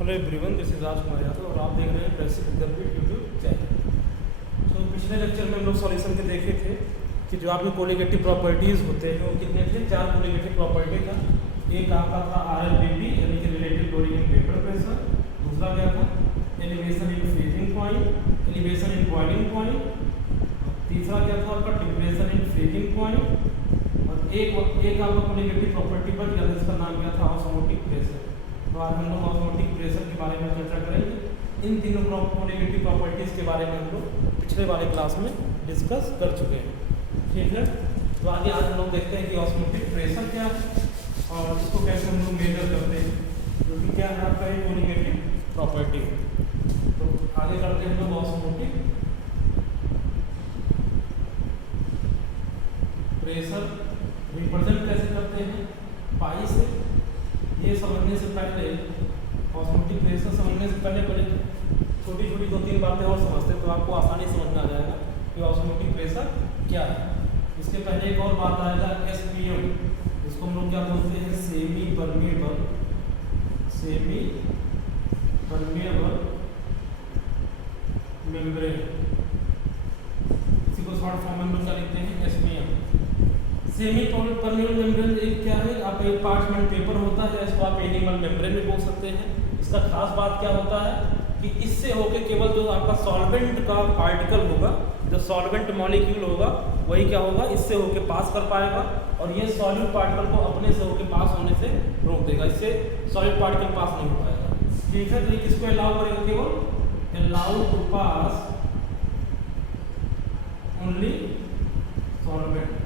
Hello everyone, this is Rajkumar Yadav और आप देख रहे हैं बेसिक विद्यापीठ यूट्यूब चैनल। तो पिछले लेक्चर में हम लोग सॉल्यूशन के देखे थे कि जो आपके कोलिगेटिव प्रॉपर्टीज़ होते हैं वो कितने थे, 4 कोलिगेटिव प्रॉपर्टी था। एक आपका था RLBP यानी कि relative loading in vapour pressure. दूसरा क्या था, elevation in freezing point, elevation in boiling point. तीसरा क्या था आपका, टेम्परेचर इन फ्रीजिंग पॉइंट। और एक आपका कोलिगेटिव प्रॉपर्टी बच गया, जिसका नाम क्या था, ऑस्मोटिक प्रेशर। तो आज हम लोग ऑस्मोटिक प्रेशर के बारे में चर्चा करेंगे। इन तीनों कोलिगेटिव प्रॉपर्टीज़ के बारे में हम लोग पिछले वाले क्लास में डिस्कस कर चुके हैं, ठीक है। तो आगे आज हम लोग देखते हैं कि ऑस्मोटिक प्रेशर क्या है और इसको कैसे हम लोग मेजर करते हैं, जो कि क्या है आपका एक कोलिगेटिव प्रॉपर्टी। तो आगे करते हैं हम लोग ऑस्मोटिक प्रेशर रिप्रेजेंट कैसे करते हैं, पाई से। ये समझने से पहले, ऑस्मोटिक प्रेशर समझने से पहले छोटी छोटी 2-3 बातें और समझते हैं तो आपको आसानी समझ में आ जाएगा कि ऑस्मोटिक प्रेशर क्या है। इसके पहले एक और बात आएगा SPM, इसको हम लोग क्या बोलते हैं, सेमी परमिएबल मेम्ब्रेन। इसी को शॉर्ट फॉर्म में हम लोग क्या लिखते हैं, SPM। सेमी परमिएबल मेम्ब्रेन एक क्या है, आप एक पार्चमेंट पेपर होता है, इसको आप एनिमल मेम्ब्रेन भी बोल सकते हैं। इसका खास बात क्या होता है कि इससे होके केवल जो आपका सॉल्वेंट का पार्टिकल होगा, जो सॉल्वेंट मॉलिक्यूल होगा, वही क्या होगा, इससे होके पास कर पाएगा और ये सॉलिड पार्टिकल को अपने से होके पास होने से रोक देगा। इससे सॉलिड पार्टिकल पास नहीं हो पाएगा, ठीक है। तो ये किसको अलाउ करेगा, केवल allow to pass only solvent.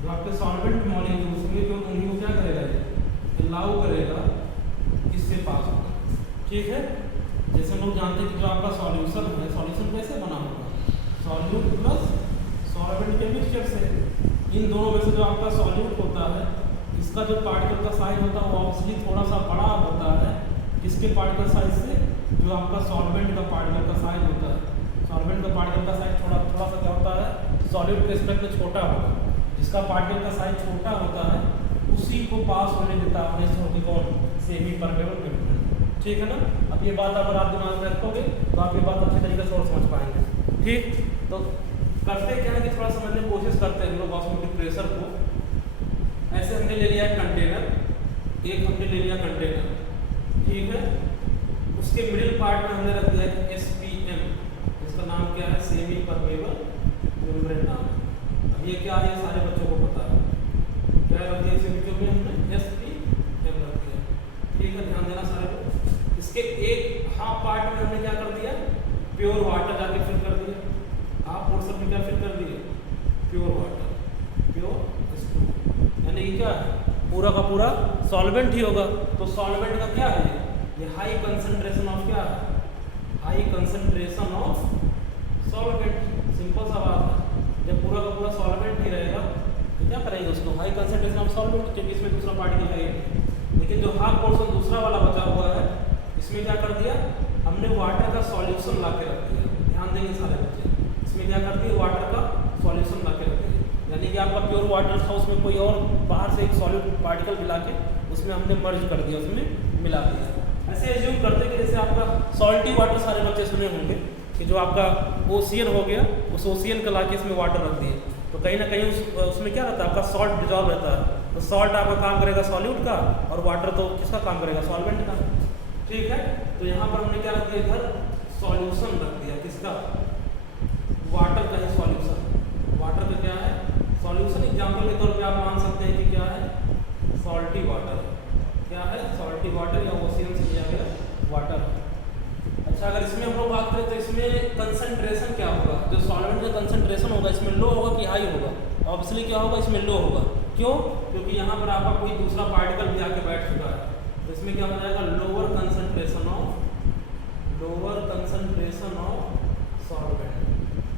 जो आपके सॉल्वेंट मॉलिक्यूल्स होंगे जो उन्हीं को क्या करेगा, अलाउ करेगा इससे पास होगा, ठीक है। जैसे हम लोग जानते हैं कि जो आपका सॉल्यूशन है, सॉल्यूशन कैसे बना होगा, सॉल्यूट प्लस सॉल्वेंट के मिक्सचर से। इन दोनों में से जो आपका सॉल्यूट होता है, इसका जो पार्टिकल का साइज होता है वो ऑब्वियसली थोड़ा सा बड़ा होता है किसके पार्टिकल साइज से, जो आपका सॉल्वेंट का पार्टिकल का साइज होता है। सॉल्वेंट का पार्टिकल का साइज थोड़ा सा क्या होता है, सॉल्यूट के रिस्पेक्ट में छोटा होगा। जिसका पार्टिकल का साइज छोटा होता है उसी को पास होने देता है अपने से होगी कौन, सेमी परमेबल मेम्ब्रेन, ठीक है ना। अब ये बात अगर आप दिमाग में रखोगे तो आप ये बात अच्छी तरीके से और समझ पाएंगे, ठीक। तो करते क्या है कि थोड़ा समझने की कोशिश करते हैं हम लोग ऑस्मोटिक प्रेशर को। ऐसे हमने ले लिया कंटेनर, एक हमने ले लिया कंटेनर, ठीक है। उसके मिडिल पार्ट में हमने रख दिया SPM, इसका नाम क्या है, सेमी परमेबल मेम्ब्रेन नाम है। अब ये क्या है, सारे बच्चों को पता है, क्या रख दिया इसे बच्चों में हमने SPM रख दिया, ठीक है। ध्यान देना सारे को। इसके एक हाफ पार्ट में हमने क्या कर दिया, प्योर वाटर जाके फिल कर दिया। हाफ पोर्शन में क्या फिल कर दिए, प्योर वाटर, प्योर H2, यानी कि क्या है, पूरा का पूरा सॉल्वेंट ही होगा। तो सॉल्वेंट का क्या है, ये हाई कंसंट्रेशन ऑफ क्या है, high concentration of solvent. Simple सा बात है, जब पूरा का पूरा सॉल्वेंट ही रहेगा तो क्या करेंगे उसको, हाई कंसंट्रेशन ऑफ सॉल्वेंट, क्योंकि इसमें दूसरा पार्टिकल है। लेकिन जो हाफ पोर्शन दूसरा वाला बचा हुआ है, इसमें क्या कर दिया हमने, वाटर का सॉल्यूशन ला के रख दिया। ध्यान देंगे सारे बच्चे, इसमें क्या कर दिया, वाटर का सॉल्यूशन ला के रख दिया। यानी कि आपका प्योर वाटर था, उसमें कोई और बाहर से एक सॉलिड पार्टिकल मिला के उसमें हमने मर्ज कर दिया, उसमें मिला दिया। ऐसे एज्यूम करते कि जैसे आपका सॉल्टी वाटर, सारे बच्चे सुने होंगे कि जो आपका ओशियन हो गया, उस ओशियन का लाके इसमें वाटर रख दिए, तो कहीं ना कहीं उसमें क्या रहता है, आपका सॉल्ट डिजॉल्व रहता है। तो सॉल्ट आपका काम करेगा सॉल्यूट का और वाटर तो किसका काम करेगा, सॉल्वेंट का, ठीक है। तो यहाँ पर हमने क्या रख दिया, इधर सॉल्यूशन रख दिया, किसका, वाटर का ही सॉल्यूशन। वाटर का क्या है, सॉल्यूशन। एग्जाम्पल के तौर पे आप मान सकते हैं कि क्या है, सॉल्टी वाटर, क्या है, सॉल्टी वाटर या ओशियन से लिया गया वाटर। अच्छा, अगर इसमें हम लोग बात करें तो इसमें कंसंट्रेशन क्या होगा, जो सॉल्वेंट का कंसंट्रेशन होगा इसमें लो होगा कि हाई होगा, ऑब्वियसली क्या होगा, इसमें लो होगा। क्यों, क्योंकि यहाँ पर आपका कोई दूसरा पार्टिकल भी आके बैठ चुका है, तो इसमें क्या हो जाएगा, लोअर कंसंट्रेशन ऑफ सॉल्वेंट।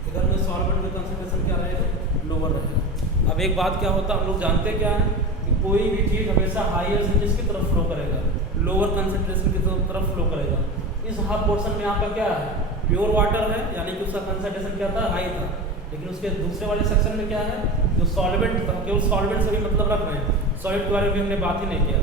इधर में सॉल्वेंट का कंसंट्रेशन क्या रहेगा, लोअर रहेगा। अब एक बात क्या होता है, हम लोग जानते क्या है कि कोई भी चीज़ हमेशा हायर से किसकी तरफ फ्लो करेगा, लोअर कंसंट्रेशन की तरफ फ्लो करेगा। इस हाफ पोर्शन में आपका क्या है, प्योर वाटर है, यानी कि उसका कंसंट्रेशन क्या था, हाई था। लेकिन उसके दूसरे वाले सेक्शन में क्या है, जो सॉल्वेंट था, केवल सॉल्वेंट से भी मतलब रख रहे हैं, सॉलिड के बारे में हमने बात ही नहीं किया।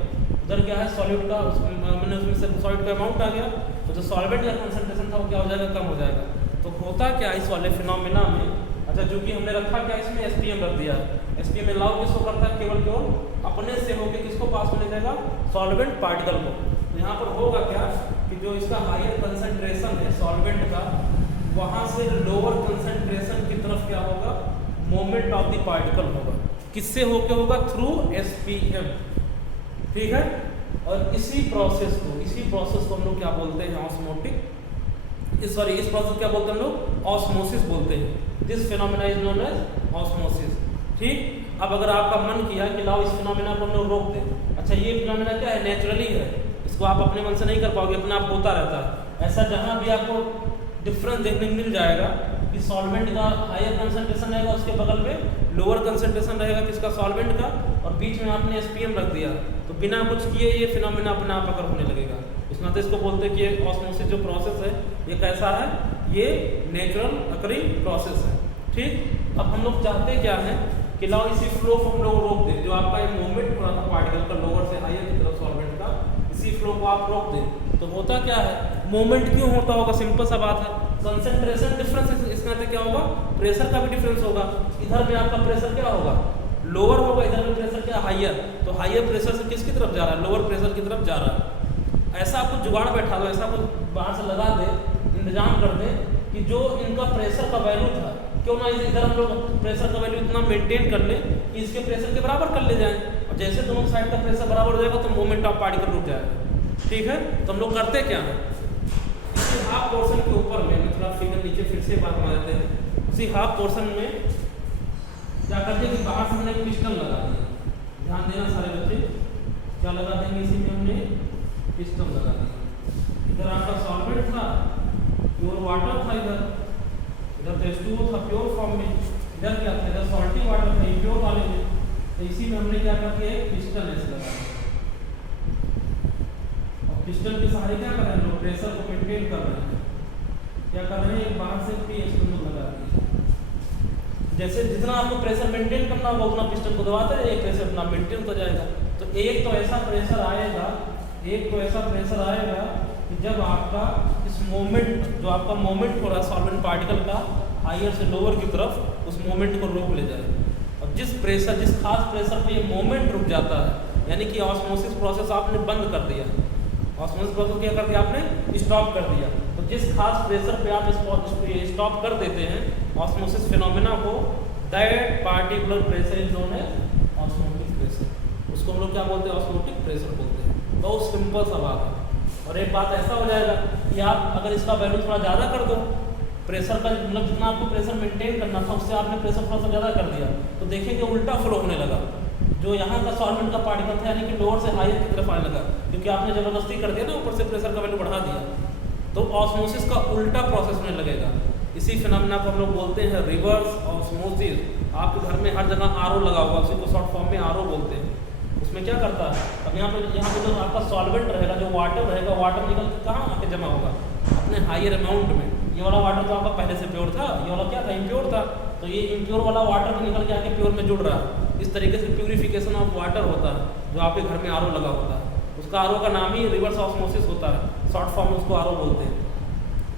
उधर क्या है सॉलिड का, उसमें मैंने उसमें से सॉलिड का अमाउंट आ गया, तो जो सॉल्वेंट का कंसंट्रेशन था वो क्या हो जाएगा, कम हो जाएगा। तो होता क्या इस वाले फिनोमिना में, अच्छा जो कि हमने रखा क्या इसमें एसपीएम रख दिया, एसपीएम अलाउ किसको करता है, केवल अपने से होकर किसको पास होने देगा, सॉल्वेंट पार्टिकल को। तो यहाँ पर होगा क्या कि जो इसका हायर कंसंट्रेशन है सॉल्वेंट का, वहाँ से लोअर कंसंट्रेशन की तरफ क्या होगा, मोमेंट ऑफ द पार्टिकल होगा। किससे होके होगा, थ्रू एसपीएम, ठीक है। और इसी प्रोसेस को हम लोग क्या बोलते हैं, ऑस्मोटिक, इस प्रोसेस क्या बोलते हैं हम लोग, ऑस्मोसिस बोलते हैं। This phenomena is known as osmosis, ठीक। अब अगर आपका मन किया कि लाओ इस फिनोमेना को हम लोग रोक दें, अच्छा ये फिनोमेना क्या है, नेचुरली है, इसको आप अपने मन से नहीं कर पाओगे, अपने आप होता रहता है। ऐसा जहाँ भी आपको डिफरेंस देखने को मिल जाएगा कि सॉल्वेंट का हायर कंसंट्रेशन रहेगा, उसके बगल में लोअर कंसंट्रेशन रहेगा किसका, सॉल्वेंट का, और बीच में आपने एसपीएम रख दिया, तो बिना कुछ किए ये फिनोमेना अपने आप अगर होने लगेगा। इस नाते इसको बोलते हैं कि ये ऑस्मोसिस जो प्रोसेस है ये कैसा है, ये नेचुरल अकरिंग प्रोसेस है, ठीक। अब हम लोग चाहते क्या है कि लाओ इसी फ्लो को हम लोग रोक दें, जो आपका ये मूवमेंट हो रहा था पार्टिकल का लोअर से हायर की तरफ सॉल्वेंट का, इसी फ्लो को आप रोक दें। तो होता क्या है, मूवमेंट क्यों होता होगा, सिंपल सा बात है, कंसंट्रेशन डिफरेंस, इस नाते क्या होगा, प्रेशर का भी डिफरेंस होगा। इधर में आपका प्रेशर क्या होगा, लोअर होगा, इधर में प्रेशर क्या, हायर, तो हायर प्रेशर से किसकी तरफ जा रहा है, लोअर प्रेशर की तरफ जा रहा है। ऐसा कुछ जुगाड़ बैठा दो, ऐसा कुछ बाहर से लगा दे, इंतजाम कर दे कि जो इनका प्रेशर का वैल्यू था, क्यों ना इधर हम लोग प्रेशर का वैल्यू इतना मेंटेन कर ले कि इसके प्रेशर के बराबर कर ले जाएं, और जैसे दोनों साइड का प्रेशर बराबर हो जाएगा तो मूवमेंट ऑफ पार्टिकल रुक जाएगा, ठीक है। तो हम लोग करते क्या है, इसी हाफ पोर्शन के ऊपर में, मैं थोड़ा फिगर नीचे फिर से बात बना देते हैं, उसी हाफ पोर्शन में क्या करते हैं कि बाहर से हमने पिस्टन लगा दिया, ध्यान देना सारे बच्चे, क्या लगा देंगे, इसी में हमने पिस्टन लगा दिया। इधर आपका सॉल्वेंट था, प्योर वाटर था, इधर तो H2O था प्योर फॉर्म में, इधर क्या था, इधर सॉल्टी वाटर था इम्प्योर वाले में, तो इसी में हमने क्या कर दिया, एक पिस्टन ऐसे लगा दिया, और पिस्टन के सहारे क्या कर रहे हैं लोग, प्रेशर को मेंटेन कर रहे हैं, क्या कर रहे हैं, एक बाहर से PH2 लगा दिया। जैसे जितना आपको प्रेशर मेंटेन करना होगा उतना पिस्टन को दबाते रहिए, प्रेशर अपना मेंटेन होता जाएगा। तो एक तो ऐसा प्रेशर आएगा कि जब आपका इस मोमेंट, जो आपका मोमेंट हो रहा है सॉल्वेंट पार्टिकल का हायर से लोअर की तरफ, उस मोमेंट को रोक ले जाए। और जिस खास प्रेशर पे ये मोमेंट रुक जाता है, यानी कि ऑस्मोसिस प्रोसेस आपने बंद कर दिया, ऑस्मोसिस प्रोसेस क्या कर दिया आपने, स्टॉप कर दिया। तो जिस खास प्रेशर पे आप स्टॉप कर देते हैं ऑस्मोसिस फिनोमेना को, that particular pressure is known as osmotic pressure, उसको हम लोग क्या बोलते हैं, ऑस्मोटिक प्रेशर बोलते हैं। बहुत सिंपल सा बात है। और एक बात ऐसा हो जाएगा कि आप अगर इसका वैल्यू थोड़ा ज़्यादा कर दो, प्रेशर का मतलब जितना आपको प्रेशर मेंटेन करना था उससे आपने प्रेशर थोड़ा सा ज़्यादा कर दिया, तो देखिए कि उल्टा फ्लो होने लगा, जो यहाँ का सॉल्वेंट का पार्टिकल था यानी कि लोअर से हायर की तरफ आने लगा, क्योंकि आपने ज़बरदस्ती कर दिया ना, ऊपर से प्रेशर का वैल्यू बढ़ा दिया, तो ऑस्मोसिस का उल्टा प्रोसेस होने लगेगा। इसी फिनोमेना को हम लोग बोलते हैं रिवर्स ऑस्मोसिस। आपके घर में हर जगह आरओ लगा होगा, उसी को शॉर्ट फॉर्म में आरओ बोलते हैं। उसमें क्या करता है, अब यहाँ पे जो आपका सॉल्वेंट रहेगा, जो वाटर रहेगा, वाटर निकल के कहाँ आके जमा होगा, अपने हायर अमाउंट में। ये वाला वाटर तो आपका पहले से प्योर था, ये वाला क्या था, इम्प्योर था, तो ये इम्प्योर वाला वाटर निकल के आके प्योर में जुड़ रहा है। इस तरीके से प्यूरिफिकेशन ऑफ वाटर होता है, जो आपके घर में आरओ लगा होता है, उसका आरओ का नाम ही रिवर्स ऑस्मोसिस होता है, शॉर्ट फॉर्म में उसको आरओ बोलते हैं।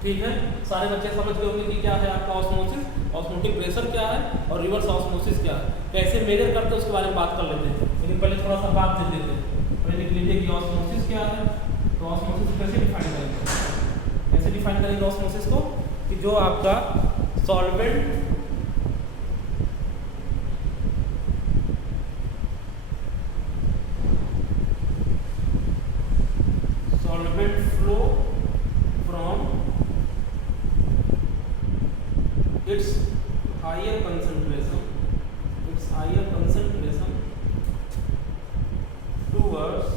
ठीक है, सारे बच्चे समझ गए होंगे कि क्या है आपका ऑस्मोसिस, ऑस्मोटिक प्रेशर क्या है और रिवर्स ऑस्मोसिस क्या है, कैसे मेजर करते हैं उसके बारे में बात कर लेते हैं। लेकिन पहले थोड़ा सा बात दे देते हैं, पहले लिख लीजिए कि ऑस्मोसिस क्या है। तो ऑस्मोसिस कैसे डिफाइन करेंगे, कैसे डिफाइन करेंगे ऑस्मोसिस को, कि जो आपका solvent flow from its higher concentration towards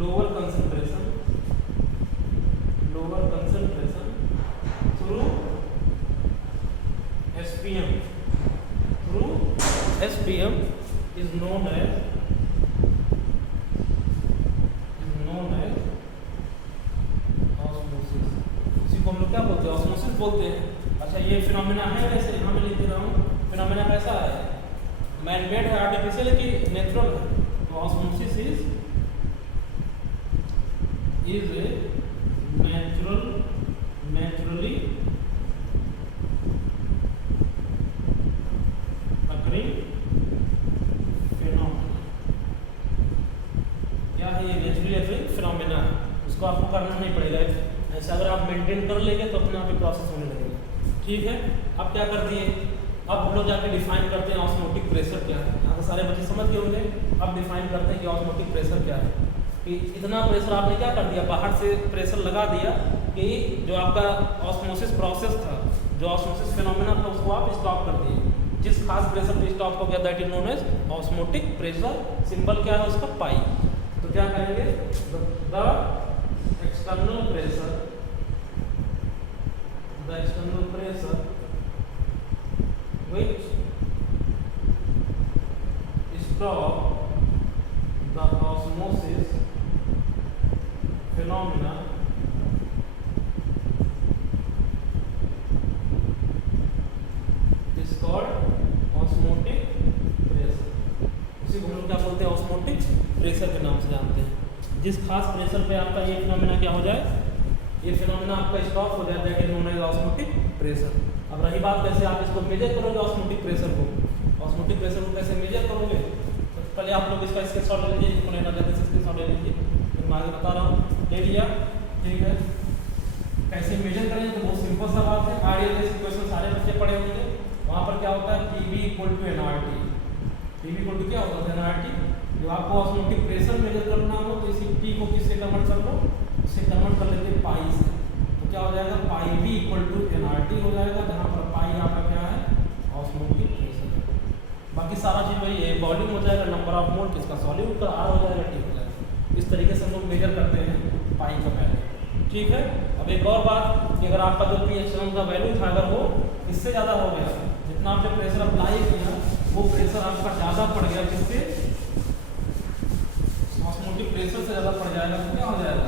lower concentration through SPM is known as osmosis. इसी को हम लोग क्या बोलते हैं, ऑस्मोसिस बोलते हैं। अच्छा, ये फिनोमेना है, वैसे यहाँ मैं लिख दे रहा हूँ, फिनोमेना कैसा है, मैन मेड है, आर्टिफिशियल कि नेचुरल है, is a naturally occurring phenomena. क्या है ये? नेचुरली अकरिंग फिनोमेना है, उसको आपको करना नहीं पड़ेगा। ऐसा अगर आप मेंटेन कर लेंगे तो अपने आप ही प्रोसेस होने लगेगा। ठीक है, अब क्या कर दिए, अब हम लोग जाके डिफाइन करते हैं ऑस्मोटिक प्रेशर क्या है। यहाँ तो सारे बच्चे समझ गए होंगे। अब डिफाइन करते हैं कि ऑस्मोटिक प्रेशर क्या है। कि इतना प्रेशर आपने क्या कर दिया, बाहर से प्रेशर लगा दिया कि जो आपका ऑस्मोसिस प्रोसेस था, जो ऑस्मोसिस फिनोमेना था, उसको आप स्टॉप कर दिए। जिस खास प्रेशर पे स्टॉप हो गया that is known as osmotic pressure. Symbol क्या है उसका? पाई। तो क्या करेंगे, the external pressure which stop the osmosis phenomena is called osmotic pressure। इसी को हम लोग क्या बोलते हैं? ऑस्मोटिक प्रेशर के नाम से जानते हैं। जिस खास प्रेशर पे आपका ये फिनोमेना क्या हो जाए, ये फिनोमेना आपका स्टॉप हो जाए that is known as osmotic pressure. अब रही बात कैसे आप इसको मेजर करोगे ऑस्मोटिक प्रेशर को। ऑस्मोटिक प्रेशर को कैसे मेजर करोगे? तो पहले आप लोग इसका स्क्रीनशॉट ले लीजिए, जिसको लेना चाहते हैं स्क्रीनशॉट ले लीजिए। तो मैं आगे बता रहा हूँ, ले लिया। ठीक है, कैसे मेजर करें? तो बहुत सिंपल सा बात है। आइडियल जैसे क्वेश्चन सारे बच्चे पढ़े होंगे। वहाँ पर क्या होता है? PV equal to NRT. PV equal to क्या होता है? एनआरटी। जब आपको ऑस्मोटिक प्रेशर मेजर करना हो तो इसी T को किससे कन्वर्ट कर लो? इससे कन्वर्ट कर लेते हैं पाई से। तो क्या हो जाएगा? पाई V इक्वल टू एनआरटी हो जाएगा, जहाँ पर पाई आपका क्या है? Osmotic pressure. बाकी सारा चीज़ वही है, वॉल्यूम हो जाएगा, नंबर ऑफ मोल किसका सॉल्यूट का, R हो जाएगा, T हो जाएगा। इस तरीके से हम लोग मेजर करते हैं पाई का वैल्यू। ठीक है, अब एक और बात कि अगर आपका जो pH का वैल्यू था अगर वो इससे ज़्यादा हो गया, जितना आपने प्रेशर अप्लाई किया वो प्रेशर आपका ज़्यादा पड़ गया, जिससे ऑस्मोटिक प्रेशर से ज़्यादा पड़ जाएगा, तो क्या हो जाएगा?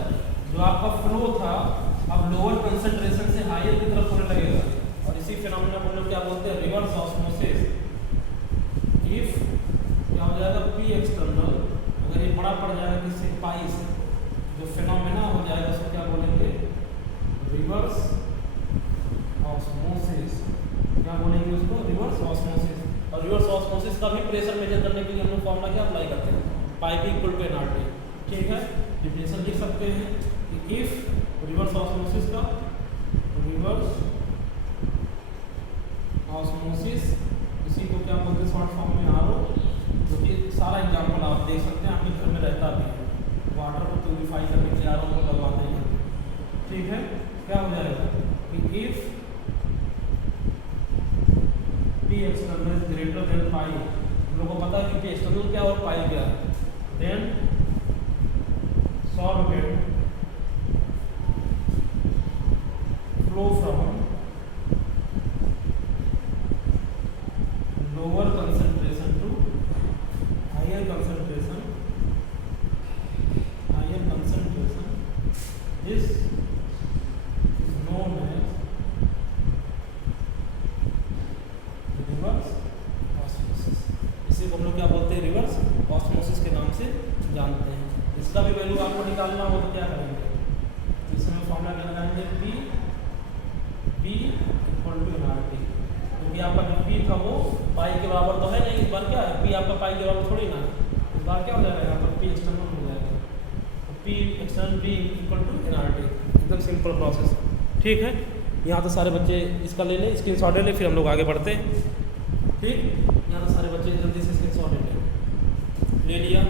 जो आपका फ्लो था अब लोअर कंसंट्रेशन से हायर की तरफ होने लगेगा। और इसी फिनोमेना को हम लोग क्या बोलते हैं? Reverse osmosis. इफ क्या हो जाएगा? P एक्सटर्नल अगर ये बड़ा पड़ जाएगा किससे? पाई से, जो फिनोमेना हो जाएगा उसको क्या बोलेंगे? Reverse osmosis. क्या बोलेंगे उसको? Reverse osmosis. और रिवर्स ऑस्मोसिस का भी प्रेशर मेजर करने के लिए हम लोग फॉर्मूला क्या अप्लाई करते हैं? पाई V इक्वल टू एनआरटी। ठीक है, डिफिनेशन लिख सकते हैं कि इफ रिवर्स ऑस्मोसिस का, रिवर्स ऑस्मोसिस इसी को क्या बोलते हैं शॉर्ट फॉर्म में RO, जो कि सारा एग्जाम्पल आप देख सकते हैं, आपके घर में रहता भी है। वाटर को प्यूरिफाई करने के लिए RO को लगवाते हैं। ठीक है, क्या हो जाएगा कि if P external is greater than pi, हम लोगों को पता है कि P एक्सटर्नल क्या और पाई क्या है, then solvent flow from lower concentration to higher concentration. This is known as reverse osmosis. इसी को हम लोग क्या बोलते हैं? रिवर्स ऑस्मोसिस के नाम से जानते हैं। इसका भी वैल्यू आपको निकालना हो तो क्या करेंगे? इसमें फॉर्मूला क्या लगाएंगे? P equal to NRT. क्योंकि आपका जो P था वो पाई के बराबर तो है नहीं, इस बार क्या है? P आपका पाई के बराबर थोड़ी ना, इस बार क्या हो जाएगा? यहाँ पर P एक्सटर्नल हो जाएगा, तो P external P equal to NRT. एकदम सिंपल प्रोसेस। ठीक है, यहाँ तो सारे बच्चे इसका ले लें, स्क्रीनशॉट ले लें, फिर हम लोग आगे बढ़ते हैं। ठीक, यहाँ तो सारे बच्चे जल्दी से स्क्रीनशॉट ले लिया।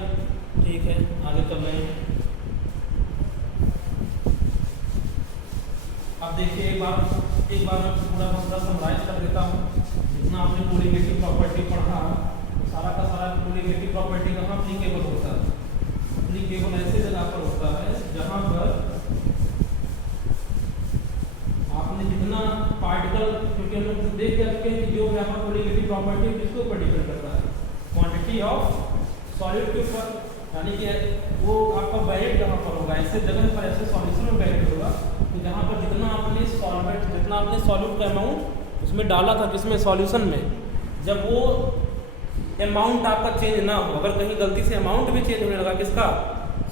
ठीक है, आगे चल रहे हैं। अब देखिए एक बार मैं पूरा मसला समराइज कर देता हूँ। जितना आपने कोलिगेटिव प्रॉपर्टी पढ़ा, सारा का सारा कोलिगेटिव प्रॉपर्टी कहाँ एप्लीकेबल होता है? एप्लीकेबल ऐसे जगह पर होता है जहाँ पर आपने जितना पार्टिकल, क्योंकि हम लोग देख के रखते हैं कि जो यहाँ पर कोलिगेटिव प्रॉपर्टी है किसके ऊपर डिपेंड करता है? क्वांटिटी ऑफ सॉलिड के ऊपर। यानी कि वो आपका बैलेट कहाँ पर होगा? ऐसे जगह पर, ऐसे सॉल्यूशन में बैलेट होगा कि जहाँ पर जितना आपने सॉल्वेंट, जितना आपने सॉल्यूट का अमाउंट उसमें डाला था, किसमें? सॉल्यूशन में, जब वो अमाउंट आपका चेंज ना हो, अगर कहीं गलती से अमाउंट भी चेंज होने लगा किसका?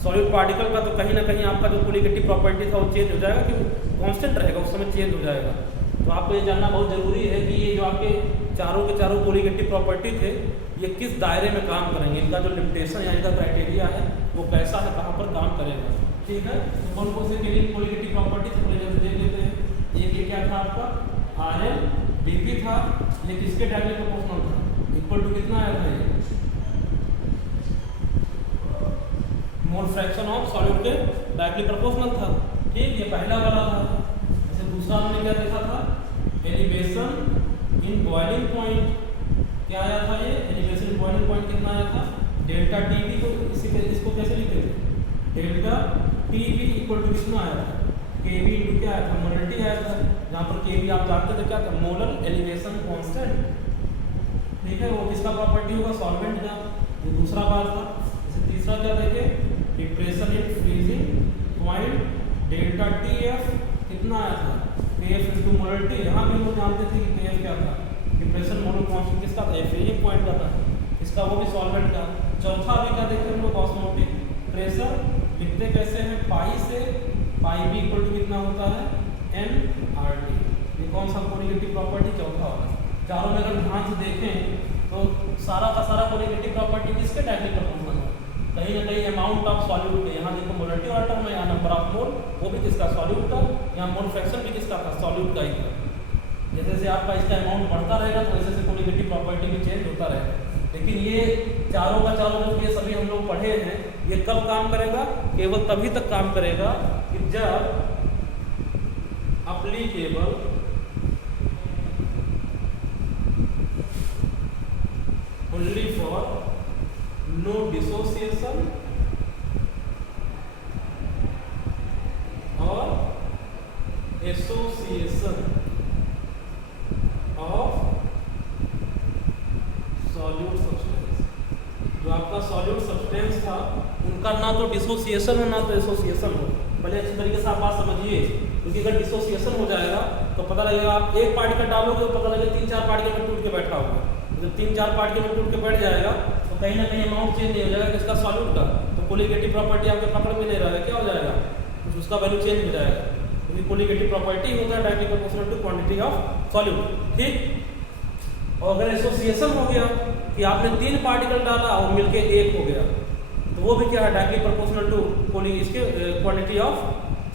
सॉलिड पार्टिकल का तो कहीं ना कहीं आपका जो कोलिगेटिव प्रॉपर्टी था वो चेंज हो जाएगा, कि कांस्टेंट रहेगा, उस समय चेंज हो जाएगा। तो आपको ये जानना बहुत ज़रूरी है कि ये जो आपके चारों के चारों कोलिगेटिव प्रॉपर्टी थे ये किस दायरे में काम करेंगे, इनका जो लिमिटेशन या इनका क्राइटेरिया है वो कैसा है, कहाँ पर काम करेगा। ठीक है, तो कौन कौन से कोलिगेटिव प्रॉपर्टी से पहले जैसे देख लेते हैं। ये क्या था आपका RL dP था, ये किसके डायरेक्टली प्रोपोर्शनल था, इक्वल टू कितना आया था, ये मोल फ्रैक्शन ऑफ सॉलिड के डायरेक्टली प्रोपोर्शनल था। ठीक, ये पहला वाला था। जैसे दूसरा हमने क्या देखा था, एलिवेशन इन बॉइलिंग पॉइंट क्या आया था, ये एलिवेशन इन बॉइलिंग पॉइंट कितना आया था, डेल्टा टीवी को इसको कैसे लिखते थे, डेल्टा टीवी इक्वल टू कितना आया था, केबी इंटू क्या आया था, मोलरिटी आया था, जहाँ पर केबी आप जानते थे क्या था, मोलर एलिवेशन कांस्टेंट। ठीक है, वो किसका प्रॉपर्टी होगा, सॉल्वेंट का। ये दूसरा बात था। जैसे तीसरा क्या देखे, depression in freezing point delta TF कितना आया था, KF इंटू मोलरिटी। यहाँ भी लोग जानते थे कि KF क्या था, डिप्रेशन मोलर कांस्टेंट किसका था, फ्रीजिंग पॉइंट का था, इसका वो भी सॉल्वेंट का। चौथा अभी क्या देखते हैं हम लोग, ऑस्मोटिक प्रेशर लिखते कैसे हैं, पाई से, पाई भी इक्वल टू कितना होता है, nRT। ये कौन सा कोलिगेटिव प्रॉपर्टी, चौथा वाला। चारों में अगर ध्यान से देखें तो सारा का सारा कोलिगेटिव प्रॉपर्टी किसके डायरेक्टली प्रोपोर्शनल है, कहीं ना कहीं अमाउंट ऑफ सॉल्यूट के। यहाँ देखो मोलरिटी वाला टर्म है, यहाँ नंबर ऑफ मोल, वो भी किसका, सॉल्यूट का। यहाँ मोल फ्रैक्शन भी किसका था, सॉल्यूट का ही था। जैसे जैसे आपका इसका अमाउंट बढ़ता रहेगा तो वैसे से कोलिगेटिव प्रॉपर्टी भी चेंज होता रहेगा। लेकिन ये चारों का चारों जो ये सभी हम लोग पढ़े हैं, ये कब काम करेगा, केवल तभी तक काम करेगा कि जब applicable only for no dissociation और एसोसिएशन ऑफ सॉल्यूट सब्सटेंस। जो आपका सॉल्यूट सब्सटेंस था उनका ना तो डिसोसिएशन हो ना तो एसोसिएशन हो। पहले अच्छी तरीके से आप बात समझिए, क्योंकि अगर डिसोसिएशन हो जाएगा तो पता लगेगा आप एक पार्टिकल डालोगे तो पता लगेगा 3-4 पार्टिकल में टूट के बैठा होगा। जब 3-4 पार्टिकल में टूट के बैठ जाएगा तो कहीं ना कहीं अमाउंट चेंज नहीं हो जाएगा किसका, सॉल्यूट का। तो कोलिगेटिव प्रॉपर्टी आपके पकड़ में नहीं रहेगा, क्या हो जाएगा, कुछ उसका वैल्यू चेंज हो जाएगा। क्योंकि कोलिगेटिव प्रॉपर्टी होता है directly proportional to quantity of solute. ठीक, और अगर एसोसिएशन हो गया कि आपने 3 पार्टिकल डाला और मिलके 1 हो गया, तो वो भी क्या है, डायरेक्टली प्रोपोर्शनल टू इसके क्वांटिटी ऑफ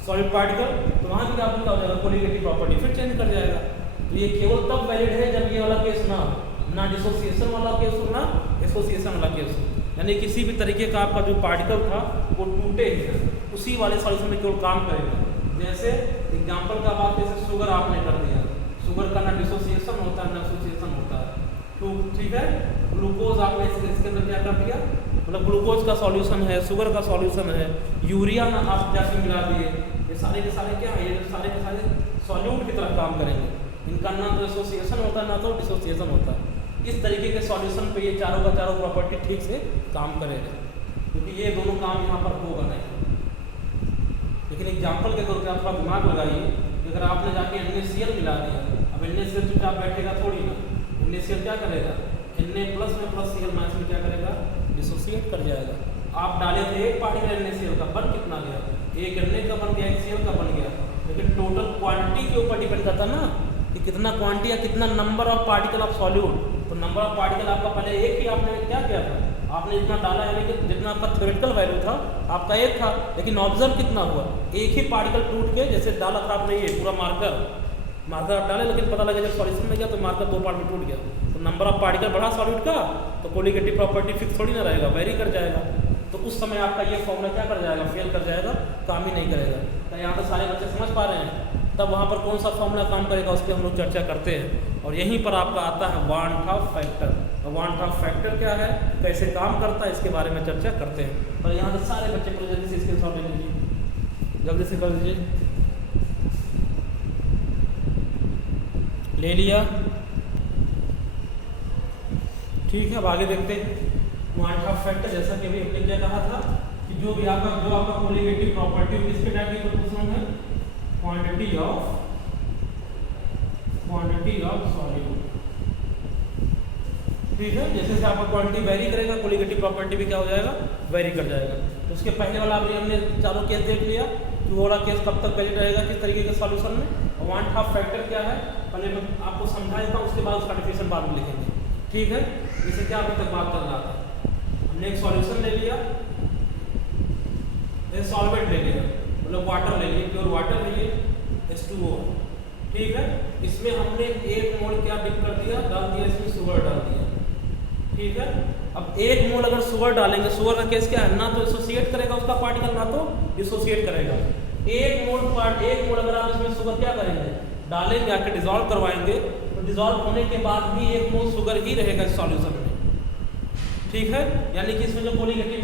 सॉलिड पार्टिकल। तो वहाँ भी आपको क्या हो जाएगा, कोलिगेटिव प्रॉपर्टी फिर चेंज कर जाएगा। तो ये केवल तब वैलिड है जब ये वाला केस ना हो, ना डिसोसिएशन वाला केस हो ना एसोसिएशन वाला केस हो। यानी किसी भी तरीके का आपका जो पार्टिकल था वो टूटे ही है, उसी वाले सॉल्यूशन में केवल काम करेगा। जैसे एग्जाम्पल का बात, जैसे शुगर आपने कर दिया, शुगर का ना डिसोसिएशन होता है ना एसोसिएशन होता है। तो ठीक है, ग्लूकोज आपने इसके अंदर क्या कर दिया, मतलब ग्लूकोज का सॉल्यूशन है, शुगर का सॉल्यूशन है, यूरिया ना आप जाके मिला दिए, ये सारे के सारे क्या है, ये सारे के सारे सॉल्यूट की तरह काम करेंगे। इनका ना तो एसोसिएशन होता है ना तो डिसोसिएशन होता है। इस तरीके के सॉल्यूशन पे ये चारों का चारों प्रॉपर्टी ठीक से काम करेगा, क्योंकि ये दोनों काम यहाँ पर होगा नहीं। लेकिन एग्जाम्पल के तौर पर आप थोड़ा दिमाग लगाइए, अगर आपने जाके NaCl मिला दिया, अब NaCl चुपचाप बैठेगा थोड़ी ना, NaCl क्या करेगा, Na प्लस में प्लस Cl माइनस में क्या करेगा, डिसोसिएट कर जाएगा। आप डाले थे एक पार्टिकल NaCl का, बन कितना गया, एक Na का बन गया, एक Cl का बन गया, लेकिन टोटल क्वांटिटी के ऊपर डिपेंड करता ना कि कितना क्वांटिटी या कितना number of particle of solute. तो नंबर ऑफ पार्टिकल आपका पहले एक ही, आपने क्या किया था, आपने जितना डाला है, लेकिन जितना आपका थ्योरेटिकल वैल्यू था आपका 1 था, लेकिन ऑब्जर्व कितना हुआ, एक ही पार्टिकल टूट के, जैसे डाला था आपने ये पूरा मार्कर आप डाले, लेकिन पता लगा जब सॉल्यूशन में गया तो मार्कर 2 पार्ट में टूट गया। तो नंबर ऑफ पार्टिकल बढ़ा सॉल्यूट का तो कोलिगेटिव प्रॉपर्टी फिक्स थोड़ी ना रहेगा, वेरी कर जाएगा। तो उस समय आपका ये फॉर्मूला क्या कर जाएगा, फेल कर जाएगा, काम ही नहीं करेगा। तो यहाँ पर सारे बच्चे समझ पा रहे हैं, तब वहाँ पर कौन सा फॉर्मूला काम करेगा उस पर हम लोग चर्चा करते हैं। और यहीं पर आपका आता है वान टॉप फैक्टर। और वान टॉप फैक्टर क्या है, कैसे काम करता है, इसके बारे में चर्चा करते हैं। और यहाँ से सारे बच्चे पूरे जल्दी से इसके सॉल्व ले लीजिए, जल्दी से कर दीजिए। ले लिया, ठीक है। अब आगे देखते हैं वान टॉप फैक्टर। जैसा कि अभी हमने क्या कहा था कि जो आपका कोलिगेटिव प्रॉपर्टी किसके डायरेक्टली प्रोपोर्शनल है, क्वांटिटी ऑफ सॉल्यूट। ठीक है, जैसे जैसे आपका क्वांटिटी वेरी करेगा कोलिगेटिव प्रॉपर्टी भी क्या हो जाएगा, वेरी कर जाएगा। तो उसके पहले वाला अभी हमने चारों केस देख लिया कि वो वाला केस कब तक वैलिड रहेगा, किस तरीके के सॉल्यूशन में। वांट हाफ फैक्टर क्या है पहले मैं आपको समझा देता हूँ, उसके बाद उसका डेफिनेशन बाद में लिखेंगे। ठीक है, जैसे क्या अभी तक बात कर रहा था, हमने एक सॉल्यूशन ले लिया, सॉल्वेंट ले लिया, मतलब वाटर ले लिए, प्योर वाटर ले लिए H2O। ठीक है, इसमें हमने 1 मोल क्या डिप कर दिया, डाल दिया, इसमें शुगर डाल दिया। ठीक है, अब 1 मोल अगर शुगर डालेंगे, शुगर का केस क्या है, ना तो एसोसिएट करेगा उसका पार्टिकल, ना तो डिसोसिएट करेगा। 1 मोल अगर आप इसमें शुगर क्या करेंगे, डालेंगे, आके डिजोल्व करवाएंगे, तो डिजोल्व होने के बाद भी 1 मोल शुगर ही रहेगा इस सॉल्यूशन में। ठीक है, यानी कि इसमें जो कोलिगेटिव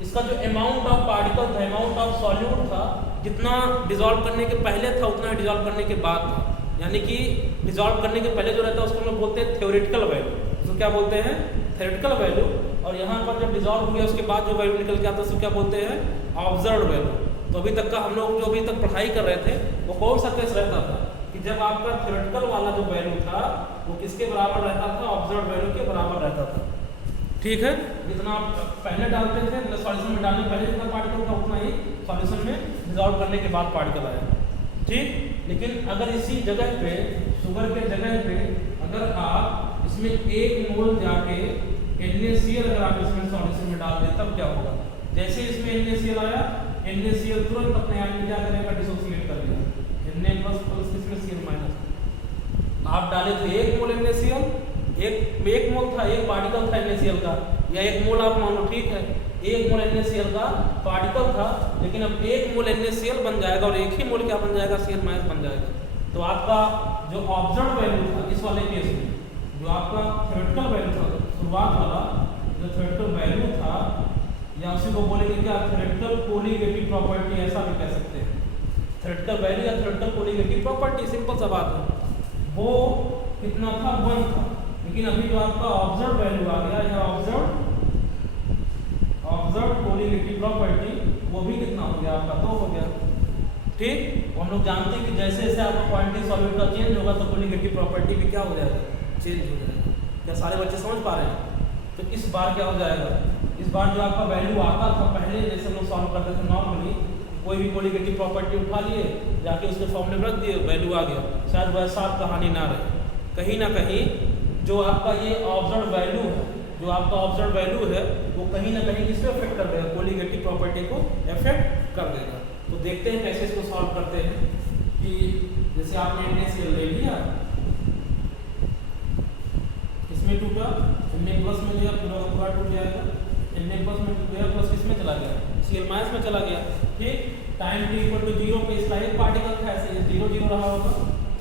इसका जो अमाउंट ऑफ पार्टिकल था, अमाउंट ऑफ सॉल्यूट था, जितना डिजोल्व करने के पहले था उतना डिजोल्व करने के बाद था। यानी कि डिजोल्व करने के पहले जो रहता है उसको हम लोग बोलते हैं थ्योरेटिकल वैल्यू, उसको क्या बोलते हैं, थ्योरेटिकल वैल्यू। और यहाँ पर जब डिजोल्व हो गया उसके बाद जो वैल्यू निकल के आता है उसको क्या बोलते हैं, ऑब्जर्व्ड वैल्यू। तो अभी तक का हम लोग जो अभी तक पढ़ाई कर रहे थे वो कौन सा केस रहता था कि जब आपका थ्योरेटिकल वाला जो वैल्यू था वो किसके बराबर रहता था, ऑब्जर्व्ड वैल्यू के बराबर रहता था। ठीक है, जितना आप पहले डालते थे मतलब सॉल्यूशन में डालने पहले जितना पार्टिकल था उतना ही सॉल्यूशन में डिजॉल्व करने के बाद पार्टिकल आया। ठीक, लेकिन अगर इसी जगह पे शुगर के जगह पे अगर आप इसमें 1 मोल जाके NaCl अगर आप इसमें सॉल्यूशन में डाल दें तब क्या होगा, जैसे इसमें NaCl आया, NaCl तुरंत अपने आप में क्या करेगा, डिसोसिएट कर देगा, Na प्लस इसमें Cl-। आप डाले थे 1 मोल NaCl, एक मोल था, एक पार्टिकल था NaCl का, या 1 मोल आप मान लो, ठीक है, 1 मोल NaCl का पार्टिकल था, लेकिन अब 1 मोल NaCl बन जाएगा और 1 ही मोल क्या बन जाएगा, Cl- बन जाएगा। तो आपका जो ऑब्जर्व वैल्यू था इस वाले केस में, जो आपका थ्योरेटिकल वैल्यू था, शुरुआत वाला जो थ्योरेटिकल वैल्यू था, या उसी को बोलेंगे क्या, थ्योरेटिकल कोलिगेटिव प्रॉपर्टी, ऐसा भी कह सकते हैं। थ्योरेटिकल वैल्यू या थ्योरेटिकल कोलिगेटिव प्रॉपर्टी, सिंपल सा बात है, वो कितना था, 1 था। लेकिन अभी जो आपका ऑब्जर्व वैल्यू आ गया या ऑब्जर्व कोलिगेटिव प्रॉपर्टी, वो भी कितना हो गया आपका, 2 हो गया। ठीक, हम लोग जानते हैं कि जैसे जैसे आपका क्वांटिटी सॉल्यूट का चेंज होगा तो कोलिगेटिव प्रॉपर्टी भी क्या हो जाएगा, चेंज हो जाएगा। क्या सारे बच्चे समझ पा रहे हैं? तो इस बार क्या हो जाएगा, इस बार जो आपका वैल्यू आता था पहले, जैसे हम लोग सॉल्व करते थे नॉर्मली, कोई भी कोलिगेटिव प्रॉपर्टी उठा लिए, जाके उसके फॉर्म में रख दिए, वैल्यू आ गया, शायद वैसा आप कहानी ना रहे। कहीं ना कहीं जो आपका ये ऑब्जर्व वैल्यू है, जो आपका ऑब्जर्व वैल्यू है, वो कहीं ना कहीं किसको इफेक्ट कर देगा, कोलिगेटिव प्रॉपर्टी को इफेक्ट कर देगा। तो देखते हैं कैसे इसको सॉल्व करते हैं। कि जैसे आपने NaCl ले लिया, इसमें टूटा, Na प्लस में लिया, पूरा टूट जाएगा, Na प्लस में टूट गया, प्लस किसमें चला गया, Cl- में चला गया। ठीक, टाइम t=0 पे इसका एक पार्टिकल था, ऐसे 0 0 रहा होगा,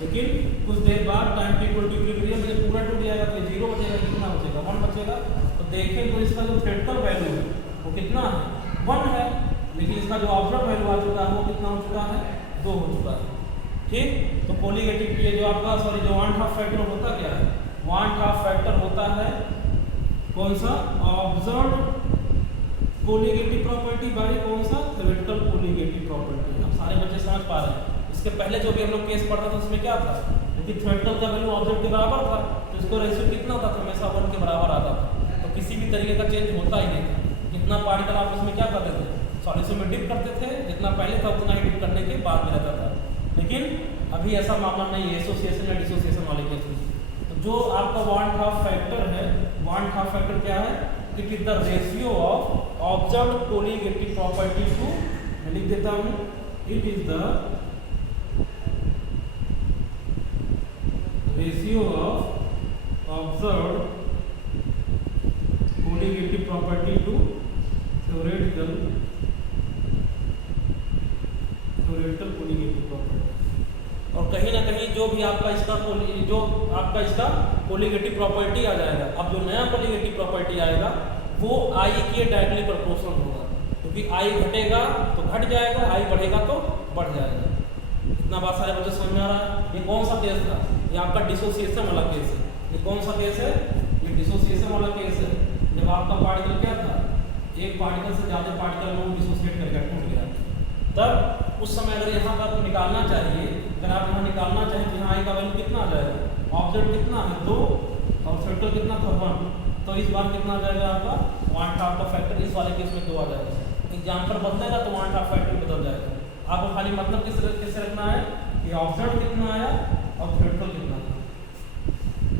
लेकिन कुछ देर बाद टाइम t=इक्विलिब्रियम में पूरा टूट जाएगा, तो 0 बचेगा, कितना बचेगा, 1 बचेगा। तो देखें तो इसका जो थ्योरेटिकल वैल्यू है वो कितना है, 1 है, लेकिन इसका जो ऑब्जर्व वैल्यू आ चुका है वो कितना हो चुका है, 2 हो चुका है। ठीक, तो कोलिगेटिव ये जो आपका जो वांट हाफ फैक्टर होता क्या है, वांट हाफ फैक्टर होता है कौन सा, ऑब्जर्व कोलिगेटिव प्रॉपर्टी बाय कौन सा, थ्योरेटिकल कोलिगेटिव प्रॉपर्टी। अब सारे बच्चे समझ पा रहे हैं। इसके पहले जो भी हम लोग केस पढ़ा था उसमें क्या था, क्योंकि थ्योरेटिकल का वैल्यू ऑब्जर्व के बराबर था, तो इसको रेशियो कितना होता था, हमेशा 1 के बराबर आता था। तो किसी भी तरीके का चेंज होता ही नहीं था। जितना पार्टिकल आप उसमें क्या करते थे, सॉल्यूशन में डिप करते थे, जितना पहले था उतना ही डिप करने के बाद में रहता था। लेकिन अभी ऐसा मामला नहीं है एसोसिएशन या डिसोसिएशन वाले केस में। तो जो आपका वांट हाफ फैक्टर है, वांट हाफ फैक्टर क्या है, it is the ratio of observed colligative property to, मैं लिख देता हूँ, it is the ratio of observed colligative property to theoretical colligative property. और कहीं ना कहीं जो भी आपका इसका कोलिगेटिव प्रॉपर्टी आ जाएगा, अब जो नया कोलिगेटिव प्रॉपर्टी आएगा वो I के डायरेक्टली प्रोपोर्शनल होगा, क्योंकि I घटेगा तो घट जाएगा, I बढ़ेगा तो बढ़ जाएगा। इतना बात सारे बच्चे समझ में आ रहा है। ये कौन सा केस था, ये आपका डिसोसिएशन वाला केस है। ये कौन सा केस है, ये डिसोसिएशन वाला केस है। जब आपका पार्टिकल क्या था, एक पार्टिकल से ज़्यादा पार्टिकल में डिसोसिएट करके टूट गया, तब उस समय अगर यहाँ पर निकालना चाहिए, अगर आप यहाँ निकालना चाहें कि हाँ I का वैल्यू कितना आ जाएगा, ऑब्जर्व कितना है 2 और थ्रेटल कितना था 1, तो इस बार कितना आ जाएगा आपका 1/2 का फैक्टर, इस वाले केस में 2 आ जाएगा। एग्जाम्पल बदलेगा तो 1/2 फैक्टर बदल जाएगा। आपको खाली मतलब किस रखना है कि ऑब्जर्व कितना आया और थ्रेटल कितना था,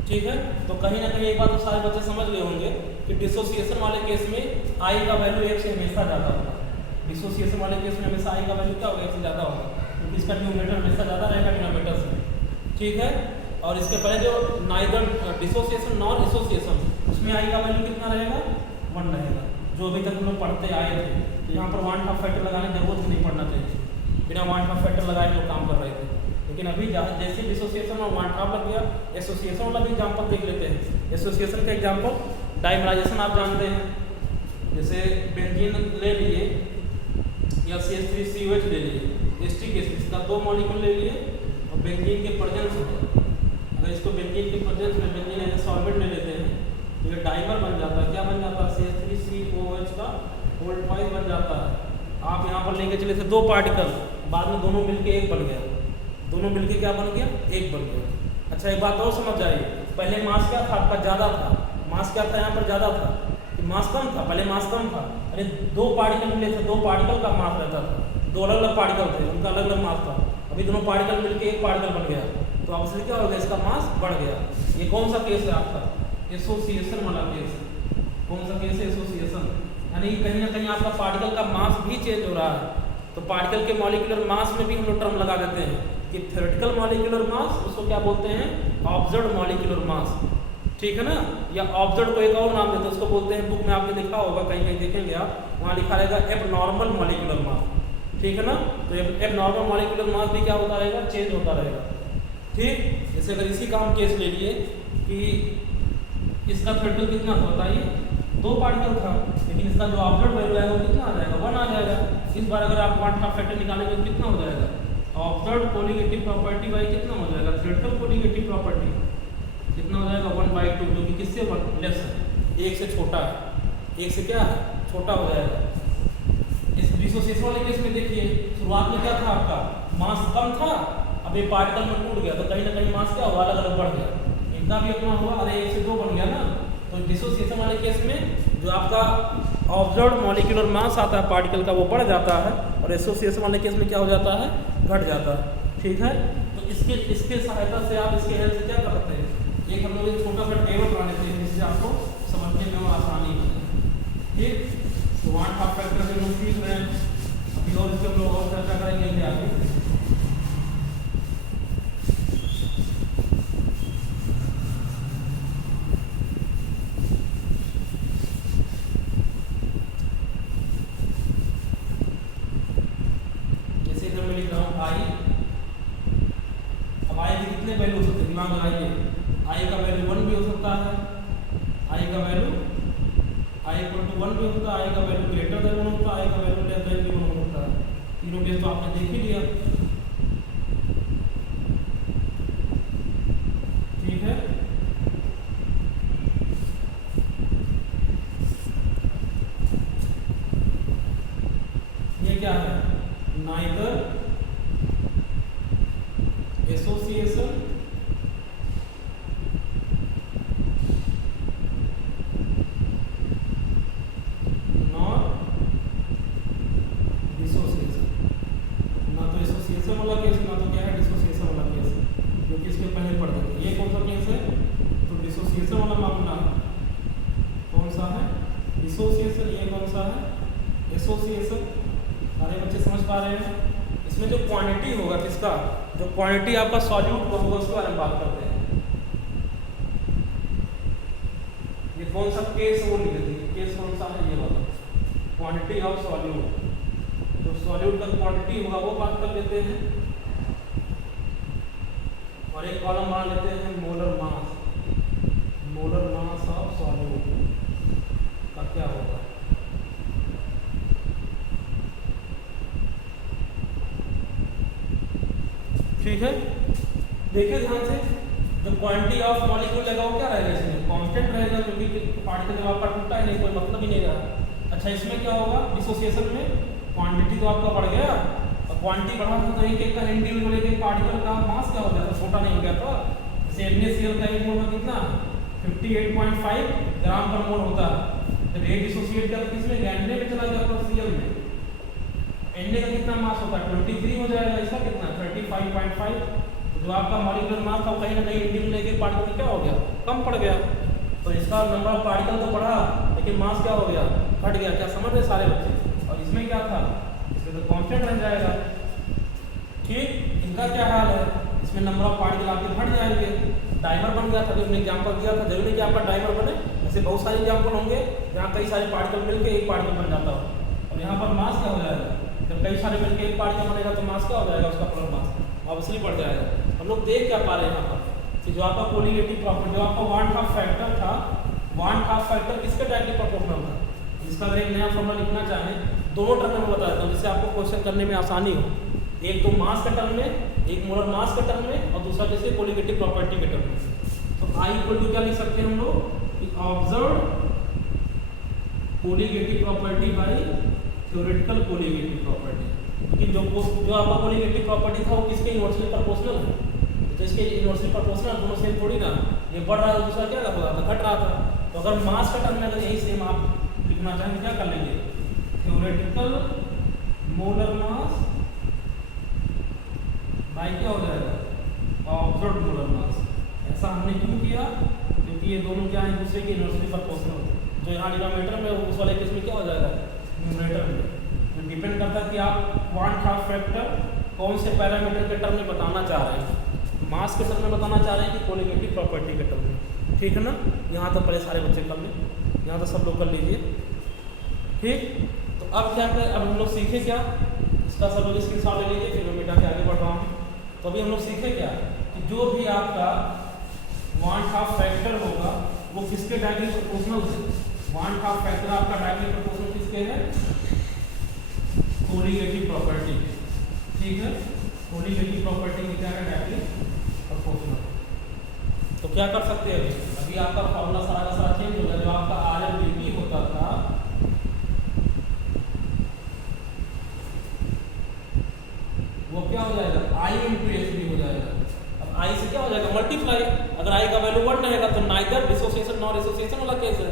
ठीक है। तो कहीं ना कहीं एक बात तो सारे बच्चे समझ गए होंगे कि डिसोसिएशन वाले केस में आई का वैल्यू 1 से हमेशा ज़्यादा होगा। डिसोसिएशन वाले केस में हमेशा आई का वैल्यू क्या होगा, 1 से ज़्यादा होगा, क्योंकि इसका न्यूमरेटर हमेशा ज़्यादा रहेगा डिनोमिनेटर से, ठीक है। और इसके पहले जो नाइदर डिसोसिएशन नॉन एसोसिएशन, उसमें आई का वैल्यू कितना रहेगा, 1 रहेगा, जो अभी तक हम लोग पढ़ते आए थे। तो यहाँ पर 1/2 फैक्टर लगाने की जरूरत नहीं पड़ना चाहिए, बिना 1/2 फैक्टर लगाए लोग काम कर रहे थे। लेकिन अभी जैसे डिसोसिएशन और 1/2 लग गया, एसोसिएशन वाला भी एग्जाम्पल देख लेते हैं। एसोसिएशन का एग्जाम्पल डाइमराइजेशन आप जानते हैं, जैसे बेंजीन ले लिए या CH3COH ले लिए, एस्टिक एसिड का 2 मॉलिक्यूल ले लिए और बेंजीन के प्रेजेंस में, अगर इसको बेंजीन के प्रेजेंस में बेंजीन एज सॉल्वेंट ले लेते हैं तो ये डाइमर बन जाता है। क्या बन जाता है, CH3COH का होल्ड 5 बन जाता है। आप यहाँ पर लेके चले थे 2 पार्टिकल, बाद में दोनों मिलके एक बन गया, दोनों मिलके क्या बन गया, एक बन गया। अच्छा एक बात और समझ जाइए, पहले मास क्या था आपका, ज़्यादा था, मास क्या था यहाँ पर ज़्यादा था, मास कम था, पहले मास कम था। अरे 2 पार्टिकल मिले थे, 2 पार्टिकल का मास रहता था, 2 अलग अलग पार्टिकल थे, उनका अलग अलग मास था। अभी दोनों पार्टिकल मिलके एक पार्टिकल बन गया, तो अब इसलिए क्या हो गया, इसका मास बढ़ गया। ये कौन सा केस है आपका, एसोसिएशन वाला केस। कौन सा केस है, एसोसिएशन, यानी कहीं ना कहीं आपका पार्टिकल का मास भी चेंज हो रहा है। तो पार्टिकल के मॉलिक्यूलर मास में भी हम लोग टर्म लगा देते हैं कि थ्योरेटिकल मॉलिक्यूलर मास, उसको क्या बोलते हैं, ऑब्जर्व्ड मॉलिक्यूलर मास, ठीक है ना। या ऑब्जर्व्ड को एक और नाम देते हैं, उसको बोलते हैं, बुक में आपने लिखा होगा, कहीं कहीं देखेंगे आप, वहाँ लिखा रहेगा एबनॉर्मल मॉलिक्यूलर मास, ठीक है ना। तो एबनॉर्मल मॉलिक्यूलर मास भी क्या होता रहेगा, चेंज होता रहेगा, ठीक। जैसे अगर इसी का हम केस ले लिए कि इसका थ्रेटल कितना था बताइए, 2 पार्टिकल था, लेकिन इसका जो ऑब्जर्व्ड वैल्यू है वो कितना आ जाएगा, 1 आ जाएगा। इस बार अगर आप 1/2 फैक्टर निकालेंगे तो कितना हो जाएगा, ऑब्जर्व्ड कोलिगेटिव प्रॉपर्टी बाई कितना हो जाएगा, थ्रेटल कोलिगेटिव प्रॉपर्टी कितना हो जाएगा, 1/2, जो कि किससे लेस है, 1 से छोटा है, 1 से क्या है, छोटा हो जाएगा। इस डिसोसिएशन वाले केस में देखिए, शुरुआत में क्या था आपका, मास कम था, अब ये पार्टिकल में टूट गया, तो कहीं ना कहीं मास क्या हुआ, अलग अलग बढ़ गया, इतना भी अपना हुआ, अरे 1 से 2 बन गया ना। तो डिसोसिएशन वाले केस में जो आपका ऑब्जर्व्ड मॉलिक्यूलर मास आता है पार्टिकल का, वो बढ़ जाता है, और एसोसिएशन वाले केस में क्या हो जाता है, घट जाता है, ठीक है। तो इसके सहायता से आप इसके हेल्प से क्या कर सकते हैं, एक हम लोग एक छोटा सा टेबल बना लेते हैं जिससे आपको समझने में आसानी हो, ठीक। तो 1/2 फैक्टर से हम सीख रहे हैं, अभी और इसके हम लोग और चर्चा करेंगे आगे। आई का वैल्यू 1 भी हो सकता है, आई का वैल्यू आई इक्वल टू 1 भी होता है, आई का वैल्यू ग्रेटर देन 1 होता है, आई का वैल्यू लेस देन भी 1 होता है। तीनों केस तो आपने देख ही लिया, ठीक है। ये क्या है, नाइदर एसोसिएशन वाला केस, ना तो क्या है डिसोसिएशन वाला केस, जो कि इसके पहले पढ़ देंगे। ये कौन सा केस है, तो डिसोसिएशन वाला मामला कौन सा है, डिसोसिएशन, ये कौन सा है, एसोसिएशन। सारे बच्चे समझ पा रहे हैं। इसमें जो क्वांटिटी होगा किसका, जो क्वांटिटी आपका सॉल्यूट का होगा उसके बारे में बात करते हैं। ये कौन सा केस वो लिख देते हैं, केस कौन सा है, ये वाला क्वांटिटी ऑफ सॉल्यूट, तो सॉल्यूट का क्वांटिटी होगा वो बात कर लेते हैं। और एक कॉलम बना लेते हैं molar mass, molar mass of solute का क्या होगा, ठीक है। देखिए ध्यान से, जो क्वांटिटी ऑफ मॉलिक्यूल रहेगा वो क्या रहेगा, इसमें कांस्टेंट रहेगा, क्योंकि पार्टिकल जब आपका टूटा ही नहीं, कोई मतलब ही नहीं रहा। अच्छा इसमें क्या होगा, डिसोसिएशन में क्वांटिटी तो आपका बढ़ गया, और क्वांटिटी बढ़ा तो एक एक का इंडिविजुअल एक एक पार्टिकल का मास क्या हो जाता, छोटा नहीं हो गया था। जैसे NaCl का एक मोल में कितना 58.5 ग्राम पर मोल होता है। जब ये डिसोसिएट किया तो किसमें गया, एन में चला गया अपना Cl में। एन का कितना मास होता है 23 हो जाएगा, इसका कितना 35.5। तो जो आपका मॉलिक्यूलर मास था कहीं ना कहीं इंडिविजुअल लेके पार्टिकल क्या हो गया, कम पड़ गया। तो इसका नंबर ऑफ पार्टिकल तो बढ़ा लेकिन मास क्या हो गया, घट गया। क्या समझ रहे सारे बच्चे? और इसमें क्या था, इसमें तो कांस्टेंट रह जाएगा। ठीक, इनका क्या हाल है, इसमें नंबर ऑफ पार्टिकल आपके घट जाएंगे। डाइमर बन गया था, जो हमने एग्जाम्पल दिया था, जरूरी कि आपका डाइमर बने, ऐसे बहुत सारे एग्जाम्पल होंगे जहाँ कई सारे पार्टिकल मिलकर एक पार्टिकल बन जाता हो। और यहाँ पर मास क्या हो जाएगा, जब कई सारे मिलकर एक पार्टिकल बनेगा तो मास क्या हो जाएगा, उसका पूरा मास ऑब्वियसली बढ़ जाएगा। हम लोग देख क्या पा रहे हैं यहाँ पर कि जो आपका कोलिगेटिव प्रॉपर्टी, जो आपका वान हाफ फैक्टर था, वान हाफ फैक्टर किसके डायरेक्टली प्रोपोर्शनल था। जिसका अगर एक नया फॉर्मूला लिखना चाहें, दोनों टर्म में बता देता हूँ जिससे आपको क्वेश्चन करने में आसानी हो। एक तो मास के टर्म में, एक मोलर मास के टर्म में, और दूसरा जैसे कोलिगेटिव प्रॉपर्टी के टर्म में। तो I इक्वल टू क्या लिख सकते हैं हम लोग, observe colligative property by theoretical colligative property. लेकिन जो आपका कोलिगेटिव प्रॉपर्टी था वो किसके इनवर्सली प्रोपोर्शनल है, तो इसके इनवर्सली प्रोपोर्शनल दोनों सेम थोड़ी ना, ये बढ़ रहा है दूसरा क्या कर रहा था, घट रहा था। तो अगर मास का टर्म में अगर यही सेम आप लिखना चाहें क्या कर लेंगे, थ्योरेटिकल मोलर मास बाई क्या हो जाएगा, ऑब्जर्व्ड मोलर मास। ऐसा हमने क्यों किया, क्योंकि ये दोनों क्या है, दूसरे के इनवर्सली प्रोपोर्शनल। जो यहाँ डिनोमिनेटर में उस वाले केस में क्या हो जाएगा, न्यूमरेटर में। तो डिपेंड करता है कि आप वान हाफ फैक्टर कौन से पैरामीटर के टर्म में बताना चाह रहे हैं, मास के टर्म में बताना चाह रहे हैं कि कोलिगेटिव प्रॉपर्टी के टर्म में। ठीक है ना, यहाँ तो पहले सारे बच्चे कर लें, यहाँ तो सब लोग कर लीजिए। ठीक, तो अब क्या करें, अब हम लोग सीखे क्या, इसका सब लोग स्क्रीनशॉट ले लीजिए, फिर मैं मिटा के आगे बढ़ रहा हूँ। तो अभी हम लोग सीखे क्या कि जो भी आपका वान हाफ फैक्टर होगा वो किसके डायरेक्टली प्रोपोर्शनल है। वान हाफ फैक्टर आपका डायरेक्टली प्रोपोर्शनल किसके है, कोलिगेटिव प्रॉपर्टी। ठीक है, कोलिगेटिव प्रॉपर्टी में क्या है, डायरेक्टली प्रोपोर्शनल। तो क्या कर सकते हैं, अभी आपका फॉर्मूला सारा का सारा चेंज हो गया। जो आपका RMDP होता था वो क्या हो जाएगा, I इंटू SB हो जाएगा। अब I से क्या हो जाएगा, मल्टीप्लाई। अगर I का वैल्यू 1 रहेगा तो नाइदर डिसोसिएशन नॉर एसोसिएशन वाला केस है।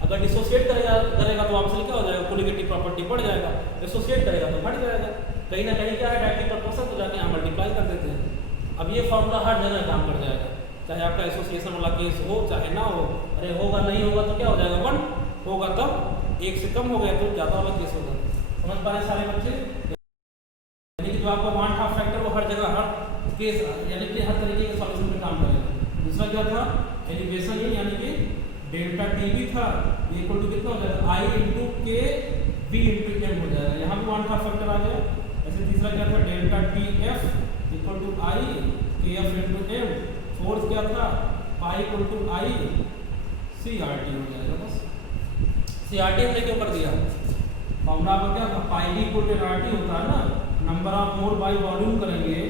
अगर डिसोसिएट करेगा तो आपसे क्या हो जाएगा, कोलिगेटिव प्रॉपर्टी बढ़ जाएगा, एसोसिएट करेगा तो घट जाएगा। कहीं ना कहीं क्या है, डायरेक्टली प्रोपोर्शनल, तो जाके यहाँ मल्टीप्लाई कर देते हैं। अब ये फॉर्मूला हर जगह काम कर जाएगा, चाहे आपका एसोसिएशन वाला केस हो चाहे ना हो। अरे होगा नहीं होगा तो क्या हो जाएगा, 1 होगा तब, 1 से कम हो गया तो ज़्यादा वाला केस होगा। समझ पा रहे सारे बच्चे, यानी कि जो आपका वान हाफ फैक्टर वो हर जगह हर केस यानी कि हर तरीके के सॉल्यूशन में काम करेगा। दूसरा क्या था, एलिवेशन यानी कि डेल्टा टी भी था, इक्वल टू कितना हो जाएगा, I इंटू के बी इंटू एम हो जाएगा। यहाँ भी वान हाफ फैक्टर आ गया। ऐसे तीसरा क्या था, delta T F equal to I K F into M. Fourth क्या था, pi equal to I CRT हो जाएगा। बस CRT हमने क्यों कर दिया, फॉर्मूला आपका क्या था, पाई भी इक्वल टू RT होता है ना, number of mole by volume करेंगे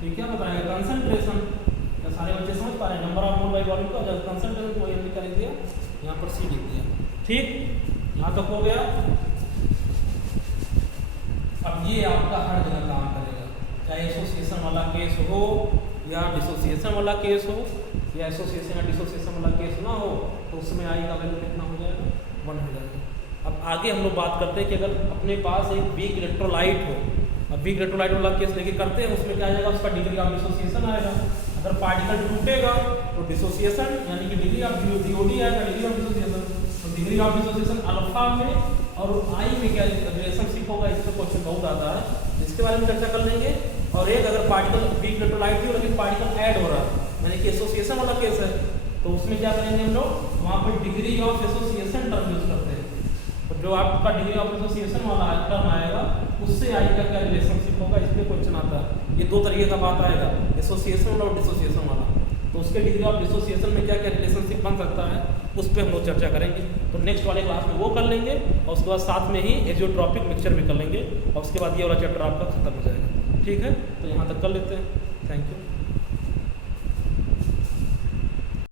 तो क्या बताएगा, कंसंट्रेशन। क्या सारे बच्चे समझ पा रहे हैं, number of mole by volume का जब कंसंट्रेशन को ये कर दिया, यहाँ पर C लिख दिया। ठीक, यहाँ तक हो गया। अब ये आपका हर जगह काम करेगा, चाहे एसोसिएशन वाला केस हो या डिसोसिएशन वाला केस हो, या एसोसिएशन या डिसोसिएशन वाला केस ना हो, तो उसमें I का वैल्यू कितना हो जाएगा, 1 हो जाएगा। अब आगे हम लोग बात करते हैं कि अगर अपने पास एक वीक इलेक्ट्रोलाइट हो, अब वीक इलेक्ट्रोलाइट वाला केस लेके करते हैं, उसमें क्या आ जाएगा, उसका डिग्री ऑफ डिसोसिएशन आएगा। अगर पार्टिकल टूटेगा तो डिसोसिएशन यानी कि डिग्री ऑफ DOD आएगा, डिग्री ऑफ डिसोसिएशन। तो डिग्री ऑफ डिसोसिएशन अल्फा में और I में क्या रिलेशनशिप होगा, इससे क्वेश्चन बहुत आता है, इसके बारे में चर्चा कर लेंगे। और एक अगर पार्टिकल वीक इलेक्ट्रोलाइट भी लेकिन पार्टिकल ऐड हो रहा है यानी कि एसोसिएशन वाला केस है, तो उसमें क्या करेंगे हम लोग, वहाँ पर degree of association term use करते हैं। तो जो आपका डिग्री ऑफ एसोसिएशन वाला टर्म आएगा उससे I का क्या रिलेशनशिप होगा, इस पर क्वेश्चन आता है। ये 2 तरीके का बात आएगा, एसोसिएशन वाला और डिसोसिएशन वाला। तो उसके डिग्री ऑफ डिसोसिएशन में क्या क्या रिलेशनशिप बन सकता है, उस पर हम लोग चर्चा करेंगे। तो नेक्स्ट वाले क्लास में वो कर लेंगे, और उसके बाद साथ में ही एजियोट्रॉपिक मिक्सचर भी कर लेंगे, और उसके बाद ये वाला चैप्टर आपका खत्म हो जाएगा। ठीक है, तो यहाँ तक कर लेते हैं। Thank you.